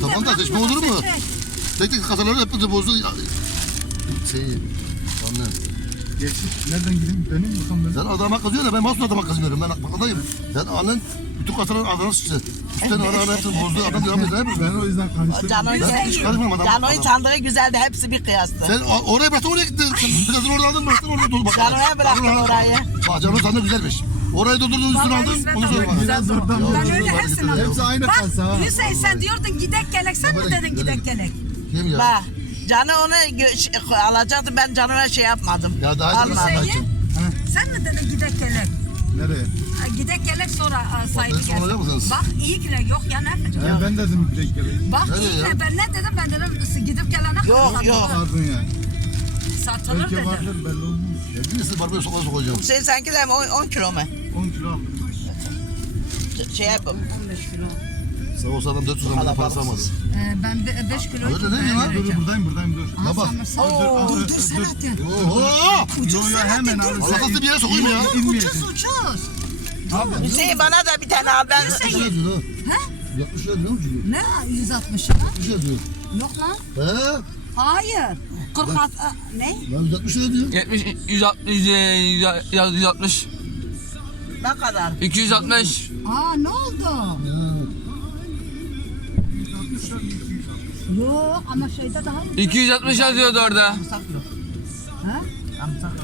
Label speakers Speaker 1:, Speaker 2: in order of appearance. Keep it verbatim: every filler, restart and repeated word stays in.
Speaker 1: Tamam da seçme olur mu? Tek tek kasaları hep de bozdu. Şey, anne.
Speaker 2: Geçtik. Nereden gideyim? Döneyim mi tam böyle?
Speaker 1: Sen adama kızıyorsun da ben masum adama kızmıyorum. Ben bakadayım. Sen annen bütün kasaların adana sıçtı. Üstten ara ara hepsini bozdu. Adam devam ediyor.
Speaker 2: Ben o yüzden karıştırdım.
Speaker 3: Cano'yu
Speaker 1: Ben hiç karışmam adam.
Speaker 3: Cano'yu sandığı güzeldi. Hepsi bir kıyastı.
Speaker 1: Sen o- oraya bıraktın oraya gittin. Sen birazını oradan aldın bıraktın oraya doldu.
Speaker 3: Cano'ya bıraktın orayı.
Speaker 1: Bak Cano sandığı güzelmiş. Orayı doldurdun üstüne aldın. Onu söyle bana.
Speaker 2: Biraz oradan
Speaker 1: Ya,
Speaker 4: Ben
Speaker 1: dur,
Speaker 4: öyle
Speaker 1: dur,
Speaker 4: hepsini
Speaker 1: bak,
Speaker 4: aldım.
Speaker 2: Hepsi aynı
Speaker 4: Bak
Speaker 2: kasa ha.
Speaker 4: Hüseyin sen diyordun gidek gelek sen mi
Speaker 1: Böyle
Speaker 4: dedin
Speaker 1: git,
Speaker 4: gidek
Speaker 1: böyle
Speaker 4: gelek?
Speaker 1: Kim ya?
Speaker 3: Bak. Cano onu gö- şey- alacaktı. Ben Cano'ya şey yapmadım.
Speaker 1: Ya daha iyi
Speaker 3: Almadım.
Speaker 1: Allah için.
Speaker 4: Sen mi dedin gidek gelek?
Speaker 2: Nereye?
Speaker 4: Ha, Gidek gelek sonra a, sahibi
Speaker 1: Bak, ben soracak mısınız?
Speaker 4: gelsin. Bak iyi ki ne yok ya ne yapacağım?
Speaker 2: Ya ben dedim direkt geleyim.
Speaker 4: Bak
Speaker 1: Nereye
Speaker 4: iyi
Speaker 1: ya?
Speaker 4: ki ne ben ne dedim ben dedim gidip gelene kadar
Speaker 3: Yok, yok.
Speaker 4: satılır.
Speaker 2: Pardon yani.
Speaker 4: Satılır
Speaker 2: Belki
Speaker 4: dedim.
Speaker 2: vardır belli olmaz.
Speaker 1: Ya birisi barbuya sokağa sokacağım.
Speaker 3: Hüseyin sanki de on kilo mu?
Speaker 2: on kilo aldım.
Speaker 3: Şey yapıp.
Speaker 4: on beş kilo.
Speaker 1: Sağ olsa adam dört yüz lira parası almaz.
Speaker 4: Ee, ben beş kilo.
Speaker 1: Öyle değil mi lan?
Speaker 2: Dur dur, buradayım buradayım dur.
Speaker 1: Ya bak.
Speaker 4: Dur dur dur Selahattin.
Speaker 1: Oho!
Speaker 2: Yo yo hemen abi.
Speaker 1: Allah tatlı bir yere sokayım ya.
Speaker 4: Ucuz ucuz.
Speaker 2: Abi
Speaker 3: Hüseyin bana da bir tane al. Ben
Speaker 1: altmış lira diyor ha.
Speaker 4: He?
Speaker 1: altmış lira diyor mu çünkü?
Speaker 4: Ne yüz altmış lira?
Speaker 1: altmış lira diyor.
Speaker 4: Yok lan.
Speaker 1: He?
Speaker 4: Hayır. kırk altı ne?
Speaker 1: Lan yüz altmış lira diyor.
Speaker 5: yetmiş, yüz altmış, yüz altmış,
Speaker 3: ne kadar?
Speaker 5: iki yüz altmış.
Speaker 4: Aa ne oldu?
Speaker 1: Ya.
Speaker 4: Yok ama şeyde daha iyi.
Speaker 5: iki yüz altmış yazıyordu orada.
Speaker 4: Ha?